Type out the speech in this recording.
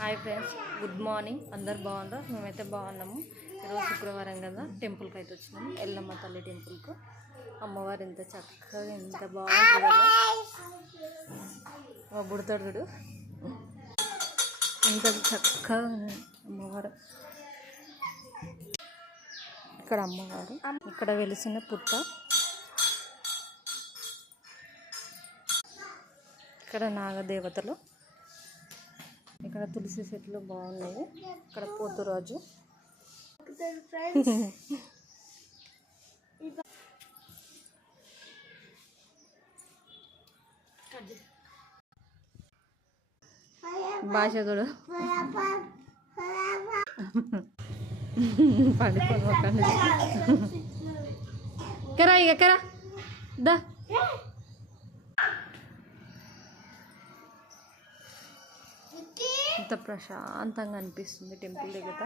Hi friends, good morning. అందరు బాగుందా? మేమైతే బాగున్నాము. ఈరోజు శుక్రవారం కదా, టెంపుల్కి అయితే వచ్చినాము. ఎల్లమ్మ తల్లి టెంపుల్కు. అమ్మవారు ఎంత చక్కగా, ఎంత బాగుంటుంది కదా. మా బుడతాడు ఎంత చక్కగా అమ్మవారు. ఇక్కడ అమ్మవారు, ఇక్కడ వెలిసిన పుట్ట, ఇక్కడ నాగదేవతలు, ఇక్కడ తులసి చెట్లు బాగున్నాయి. ఇక్కడ పోతురాజు. భాష కూడా పడుకోను ఒకండి. ఎక్కరా ఇక ఎక్కరా దా. ఎంత ప్రశాంతంగా అనిపిస్తుంది టెంపుల్ దగ్గర.